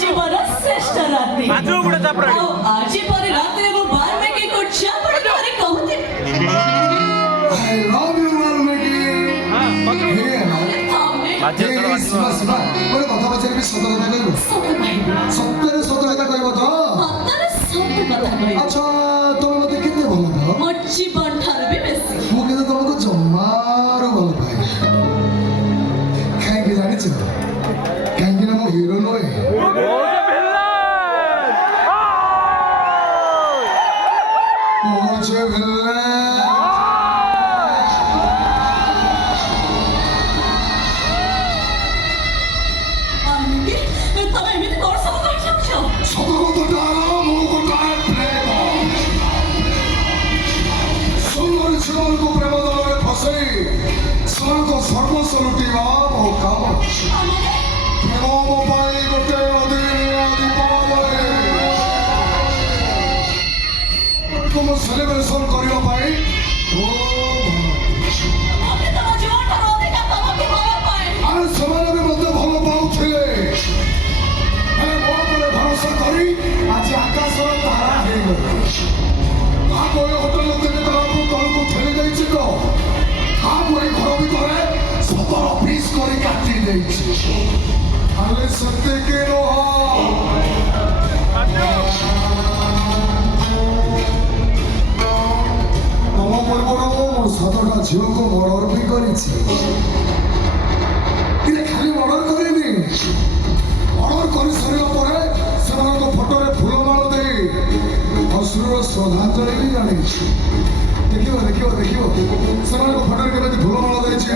जीवन श्रेष्ठ रात्रि आज पर रात्रि वो वाल्मीकि को चापड़ करे कहते I love you वाल्मीकि ଗୋଟେ କଥା ପଚାରିବି ସତ କଥା କହିବ ସତରେ ସତ କଥା କହିବ ତ ଆଚ୍ଛା ତମେ ମତେ କେତେ ଭଲ ପାଅ ମୋ ଜୀବନ ଠାରୁ ବି ବେଶୀ ମୁଁ କିନ୍ତୁ ତମକୁ ଜମାରୁ ଭଲ ପାଏ କାହିଁକି ଜାଣିଛ କାହିଁକି ନା ମୋ ହିରୋ ନୁହେଁ ମୁଁ ଯେ ସର୍ବସ୍ୱ ଲୁଟିବା ମୋ କାମ ପ୍ରେମ ମୋ ପାଇଁ ଗୋଟେ ଅଦିନିଆ ଦୀପାବଳି ମୁଁ ସେଲିବ୍ରେସନ କରିବା ପାଇଁ ଆରେ ସେମାନେ ବି ମୋତେ ଭଲ ପାଉଥିଲେ ହେଲେ ମୋ ଉପରେ ଭରସା କରି ଆଜି ଆକାଶର ତାରା ହେଇଗଲେ କୋଇ ହୋଟେଲ ତିନି ତଳକୁ ତଳକୁ ଠେଲି ଦେଇଛି ତ ମୁଁ ଏଇ ଘର ଭିତରେ 17 ପିସ୍ କରି କାଟି ଦେଇଛି ଖାଲି ସେତିକି ନୁହଁ ତମ ପୂର୍ବରୁ ମୁଁ 7ଟା ଝିଅକୁ ମର୍ଡର ବି କରିଛି ଖାଲି ମର୍ଡର କରିନି ମର୍ଡର କରି ସାରିଲା ପରେ ସେମାନଙ୍କ ଫଟୋରେ ଫୁଲମାଳ ଦେଇ ଅଶ୍ରୁର ଶ୍ରଦ୍ଧାଞ୍ଜଳି ବି ଜାଣିଛି ଦେଖିବ ଦେଖିବ ଦେଖିବ ସେମାନଙ୍କ ଫଟୋରେ କେମିତି ଫୁଲମାଳ ଦେଇଛି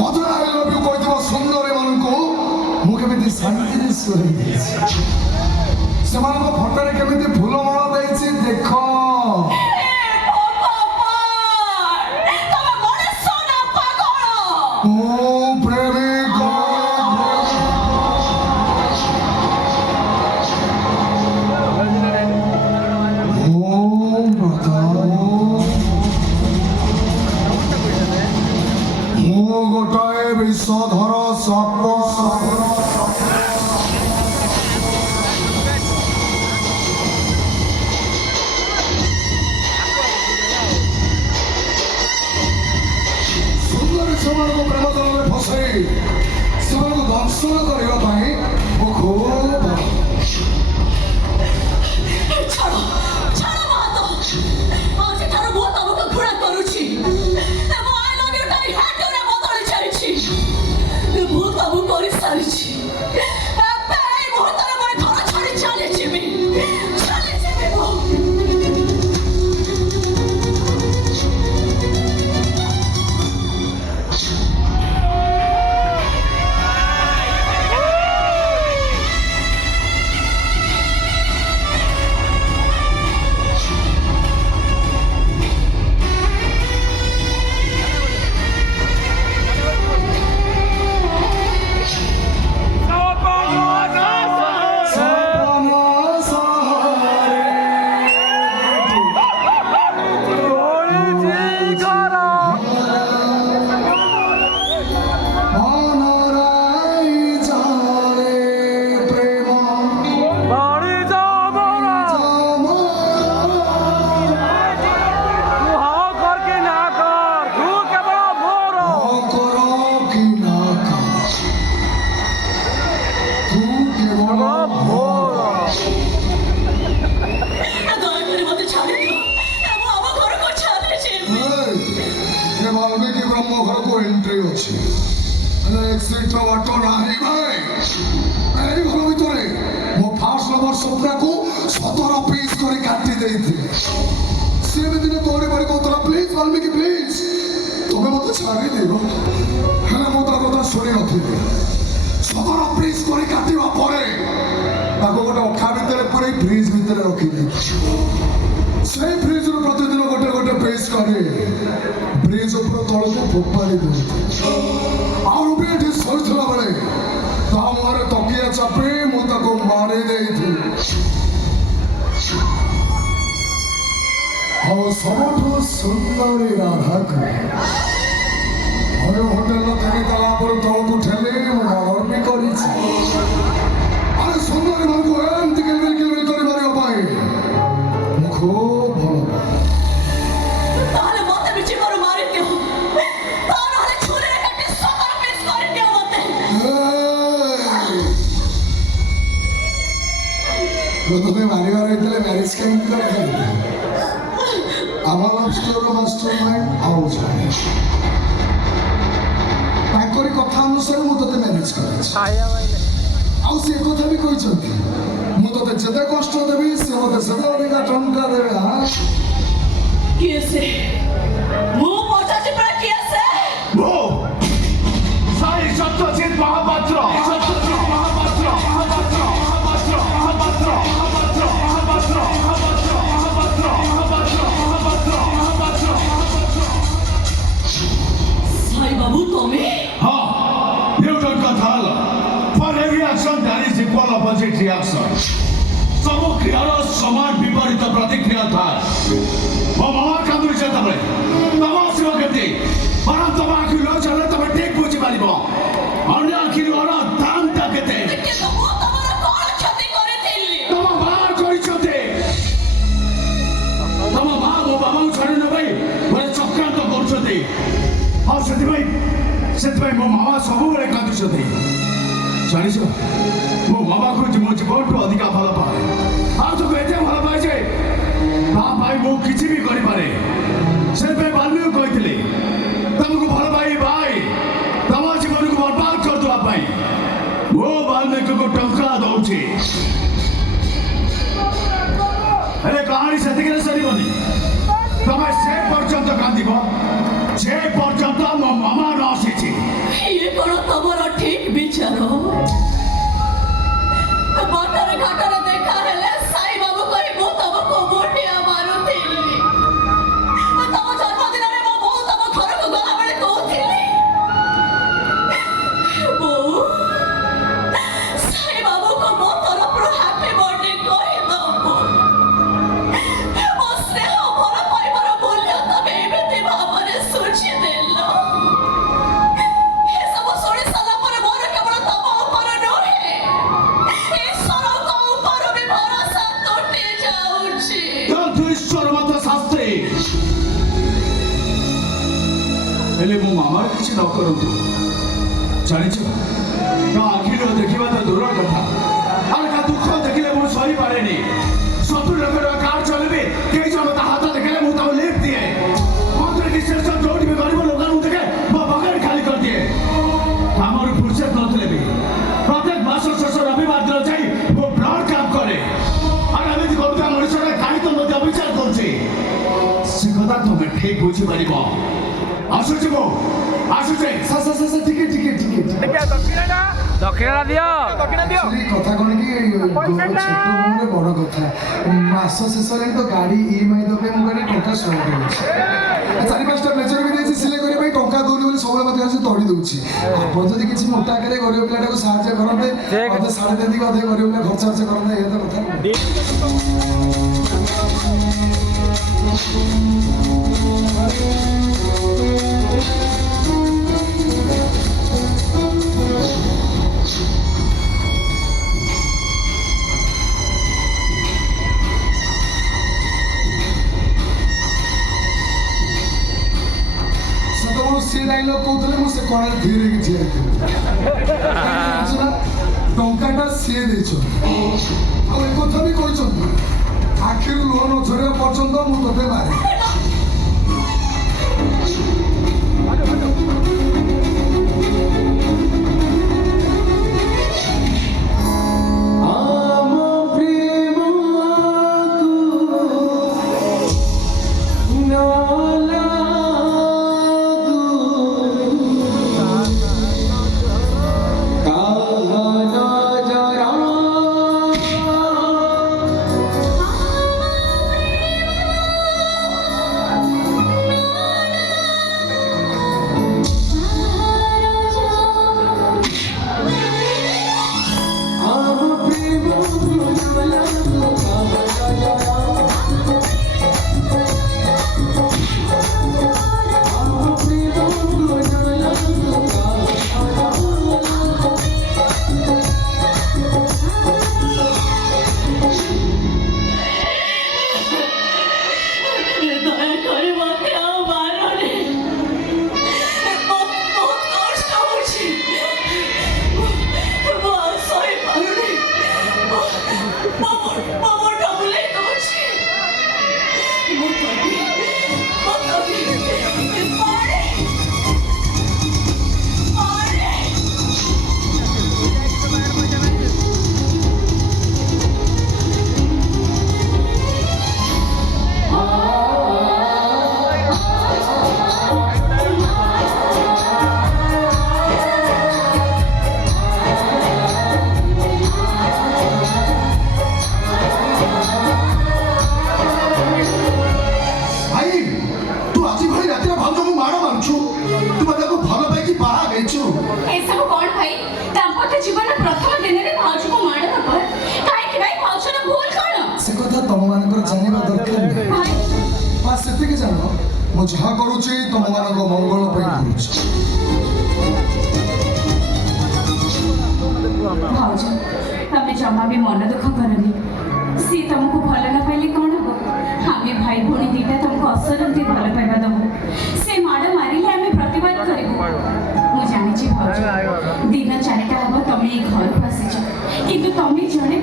ମତେ ଆଇ ଲଭ୍ ୟୁ କହିଥିବା ସୁନ୍ଦରୀ ମାନଙ୍କୁ ମୁଁ କେମିତି ଶାନ୍ତିରେ ଶୋଇ ଦେଇଛି ସେମାନଙ୍କ ଫଟୋରେ କେମିତି ଫୁଲମାଳ ଦେଇଛି ଦେଖ গোটায় বিষধর স্বপ্ন ସୁନ୍ଦରୀ ସେମାନଙ୍କୁ ପ୍ରେମ ଜଳରେ ଫସାଇ ସେମାନଙ୍କୁ ଦର୍ଶନ କରିବା ପାଇଁ ମୁଁ ଖୁବ୍ स्वप्नକୁ 17 ପିସ୍ କରି କାଟି ଦେଇଥିଲେ ସେ ବି ଦିନେ ଦୌଡ଼ି ପଡ଼ି କହୁଥିଲା ପ୍ଲିଜ୍ ବାଲ୍ମୀକି ପ୍ଲିଜ୍ ତୁମେ ମୋତେ ଛାଡ଼ିଦିଅ ହେଲେ ମୁଁ ତା କଥା ଶୁଣି ନଥିଲି 17 ପିସ୍ କରି କାଟିବା ପରେ ତାକୁ ଗୋଟେ ଅଖା ଭିତରେ ପୁରେଇ ଫ୍ରିଜ୍ ଭିତରେ ରଖିଦେଇଛି ସେଇ ଫ୍ରିଜ୍ରୁ ପ୍ରତିଦିନ ଗୋଟେ ଗୋଟେ ପିସ୍ କରି ବ୍ରିଜ୍ ଉପର ତଳକୁ ଫୋପାଡ଼ି ଦେଉଥିଲେ ଆଉ ବି ଏଠି ଶୋଇଥିଲା ବେଳେ ତା ତା ମୁହଁରେ ତକିଆ ଚାପି ମୁଁ ତାକୁ ମାରି ଦେଇଥିଲି। ଆଉ ସବୁଠୁ ସୁନ୍ଦରୀ ରାଧାକୁ ହୋଟେଲ থেকে তালা পরে তলକୁ ঠেলে ମୁଁ ବାହାର ବି କରିଛି। ଆରେ ସୁନ୍ଦରୀ ମାନଙ୍କୁ ଏମିତି କିଲବିଲ କିଲବିଲ କରି ମାରିବା ପାଇଁ ମୁଁ ଖୁବ୍ ଭଲ ପାଏ। ତାହେଲେ ମତେ ବି ଜୀବନ ମାରିଦିଅ, ତାହେଲେ ଛୁରୀରେ କାଟି ସକାଳ ପିସ୍ କରିଦିଅ ମତେ। ତୋତେ ମାରିବାର ହେଇଥିଲେ ମ୍ୟାରେଜ କାହିଁକି କରିଥାନ୍ତି? ଆମ ଲଭ୍ ଷ୍ଟୋରିର ମାଷ୍ଟର ମାଇଣ୍ଡ ଆଉ ଜଣେ। ତାଙ୍କରି କଥା ଅନୁସାରେ ମୁଁ ତୋତେ ମ୍ୟାରେଜ କରିଛି। ଆଉ ସେ କଥା ବି କହିଛନ୍ତି ମୁଁ ତୋତେ ଯେତେ କଷ୍ଟ ଦେବି ସେ ମତେ ସେତେ ଅଧିକା ଟଙ୍କା ଦେବେ। କିଏ ସେ? ମୁଁ ପଚାରୁଛି ପରା କିଏ ସେ? ମୁଁ ସାଇ ସତ୍ୟଜିତ ମହାପାତ୍ର। ସତ୍ୟଜିତ ମହାପାତ୍ର ମହାପାତ୍ର ମହାପାତ୍ର ମହାପାତ୍ର ମହାପାତ୍ର ମହାପାତ୍ର ମହାପାତ୍ର ମହାପାତ୍ର ମହାପାତ୍ର ମହାପାତ୍ର ମହାପାତ୍ର। ସାଇ ବାବୁ ତମେ? ହଁ, ନ୍ୟୁଟନ କଥା ହେଲା। For every action there is equal opposite reaction. ସବୁ କ୍ରିୟାର ସମାନ ବିପରୀତ ପ୍ରତିକ୍ରିୟା ଥାଏ। ମୋ ମାମା କାନ୍ଦୁଛି ଯେତେବେଳେ ତମ ଆସିବ କେମିତି? ବରଂ ତମ ଆଖି ଲଜରେ ତମେ ଠିକ ବୁଝିପାରିବ ଅନ୍ୟ ଆଖିର ଦାମଟା କେତେ। କିନ୍ତୁ ମୁଁ ତମର କଣ କ୍ଷତି କରିଥିଲି? ତମ ମା କରିଛନ୍ତି। ତମ ମା ମୋ ବାବାଙ୍କୁ ଛାଡ଼ି ନେବାଇ ଗୋଟେ ଚକ୍ରାନ୍ତ କରୁଛନ୍ତି। ଆଉ ସେଥିପାଇଁ ମୋ ମାମା ସବୁବେଳେ କାନ୍ଦୁଛନ୍ତି। ଜାଣିଛ ମୋ ମାମାକୁ ମୋ ଜୀବନଠୁ ଅଧିକା ଭଲ ପାଏ। ଆଉ ତାକୁ ଏତେ ଭଲ ପାଏ ଯେ ତା ପାଇଁ ମୁଁ କିଛି ବି କରିପାରେ। ସେଥିପାଇଁ ବାଲ୍ମୀକି କହିଥିଲେ ତମକୁ ଭଲ ପାଇ ଭାଇ ତମ ଜୀବନକୁ ବର୍ବାଦ କରିଦେବା ପାଇଁ ମୁଁ ବାଲ୍ମୀକିକୁ ଟଙ୍କା ଦଉଛି। ହେଲେ କାହାଣୀ ସେତିକିରେ ସରିବନି। ତମେ ସେ ପର୍ଯ୍ୟନ୍ତ କାନ୍ଦିବ ଯେ ପର୍ଯ୍ୟନ୍ତ ମୋ ମାମା ନ ଆସିଛି। ଇଏ କଣ ତମର ଠିକ ବିଚାର? ବାଟରେ ଘାଟରେ ଦେଖା ହେଲେ ସାଇ ବାବୁ କହି ମୁଁ ତମକୁ ମୁଣ୍ଡିଆ ମାରୁଥିଲି। ତମ ଜନ୍ମଦିନରେ ମୋ ବୋଉ ତମ ଘରକୁ ଗଲାବେଳେ କହୁଥିଲି ବୋଉ ସାଇ ବାବୁକୁ ମୋ ତରଫରୁ ହ୍ୟାପି ବର୍ଥଡେ କହିଦବୁ। ମୋ ସ୍ନେହ ଭଲ ପାଇବାର ମୂଲ୍ୟ ତମେ ଏମିତି ଭାବରେ ଶୁଝି ଦେଲ। ଏସବୁ ଶୁଣି ସାରିଲା ପରେ ମୋର କେବଳ ତମ ଉପରେ ନୁହେଁ ଈଶ୍ୱରଙ୍କ ଉପରୁ ବି ଭରସା ତୁଟି ଯାଉଛି। ଈଶ୍ୱର ମତେ ଶାସ୍ତ୍ରୀ ହେଲେ ମୋ ମାମାର କିଛି ନ କରନ୍ତୁ। ଜାଣିଛ ତା ଆଖିର ଦେଖିବା ତ ଦୂର କଥା ଆଉ ତା ଦୁଃଖ ଦେଖିଲେ ମୁଁ ସହିପାରେନି। 70 ଲକ୍ଷ ଟଙ୍କା କାର୍ ଚଲେଇବି କେହି ଜଣ ତା ହାତ ଦେଖିଲେ ମୁଁ ତାକୁ ଲିଫ୍ଟ ଦିଏ। ମନ୍ତ୍ରୀ ଷ୍ଟେସନ ଯୋଉଠି ବି ଗରିବ ଲୋକଙ୍କୁ ଦେଖେ ମୋ ପକେଟ ଖାଲି କରିଦିଏ। ଆମର ଫୁର୍ସତ ନଥିଲେ ବି ପ୍ରତ୍ୟେକ ମାସ ଶେଷ ରବିବାର ଦିନ ଯାଇ ମୁଁ ବ୍ଲଡ କ୍ୟାମ୍ପ କରେ। ଆଉ ଏମିତି କରୁଥିବା ମଣିଷଟା କାହିଁକି ତ ମୋତେ ଅବିଚାର କରୁଛି ସେ କଥା ତମେ ଠିକ ବୁଝିପାରିବ। ଆସୁଛି ମୁଁ ଆସୁଛି। ଟିକେ ଦକ୍ଷିଣା ଦିଅ। କଥା କଣ କି ଛୋଟ ମୁହଁରେ ବଡ କଥା। ମାସ ଶେଷ ହେଲାଣି ତ ଗାଡି EMI ଦେବା ପାଇଁ ମୁଁ କହିଲି ଟଙ୍କା ସର୍ଟ ହଉଛି। 4-5ଟା ପ୍ଲେଜର ବି ଦେଇଛି ସିଲେଇ କରିବା ପାଇଁ ଟଙ୍କା ଦଉନି ବୋଲି ସବୁବେଳେ ମୋତେ ଆସି ତଡ଼ି ଦଉଛି। ଆପଣ ଯଦି କିଛି ମୋଟା ଆକାରରେ ଗରିବ ପିଲାଟାକୁ ସାହାଯ୍ୟ କରନ୍ତେ ମୋତେ 3.5 ଅଧିକ ଗରିବ ପିଲା ଖର୍ଚ୍ଚ କରନ୍ତେ ଏଇଆ ତ କଥା। ସେ ଡାଇଲଗ କହୁଥିଲେ ମୁଁ ସେ କଣରେ ଧୀରେ ହେଇକି ଠିଆ ହେଇଥିଲି। ଟଙ୍କାଟା ସିଏ ଦେଇଛନ୍ତି ଆଉ ଏ କଥା ବି କହିଛନ୍ତି ଆଖିରୁ ଲୁହ ନ ଝରିବା ପର୍ଯ୍ୟନ୍ତ ମୁଁ ତତେ ମାରେ। ମୋ ମୁଣ୍ଡ ବୁଲେଇ ଦଉଛି। ମୁଁ କହିବି ପାଣି ଭାଇ ତୁ ଆଜି ଭଳି ରାତିରେ ଭାଉଜକୁ ମାଡ଼ ମାରୁଛୁ। ତୁ ବା ତାକୁ ଭଲ ପାଇକି ବାହା ହେଇଛୁ। ଏସବୁ କ'ଣ ଭାଇ? ଦାମ୍ପତ୍ୟ ଜୀବନ ପ୍ରଥମ ଦିନରେ ଭାଉଜକୁ ମାଡ଼ ହବ କାହିଁକି ଭାଇ? ଭାଉଜର ଭୁଲ କ'ଣ? ସେ କଥା ତମମାନଙ୍କର ଜାଣିବା ଦରକାର ନାହିଁ। ଭାଇ ବାସ୍ ସେତିକି ଜାଣ, ମୁଁ ଯାହା କରୁଛି ତମମାନଙ୍କ ମଙ୍ଗଳ ପାଇଁ କରୁଛି। ଭାଉଜ ତମେ ଜମା ବି ମନ ଦୁଃଖ କରନି। ସିଏ ତମକୁ ଭଲ ନ ପାଇଲେ କ'ଣ ହବ? ଆମେ ଭାଇ ଭଉଣୀ ଦିଟା ତମକୁ ଅସରନ୍ତି ଭଲ ପାଇବା ଦବୁ। ସେ ମାଡ଼ ମାରିଲେ ଆମେ ପ୍ରତିବାଦ କରିବୁ। ମୁଁ ଜାଣିଛି ଭାଉଜ, ଦିନ 4ଟା ହବ ତମେ ଏଇ ଘରକୁ ଆସିଛ, କିନ୍ତୁ ତମେ ଜଣେ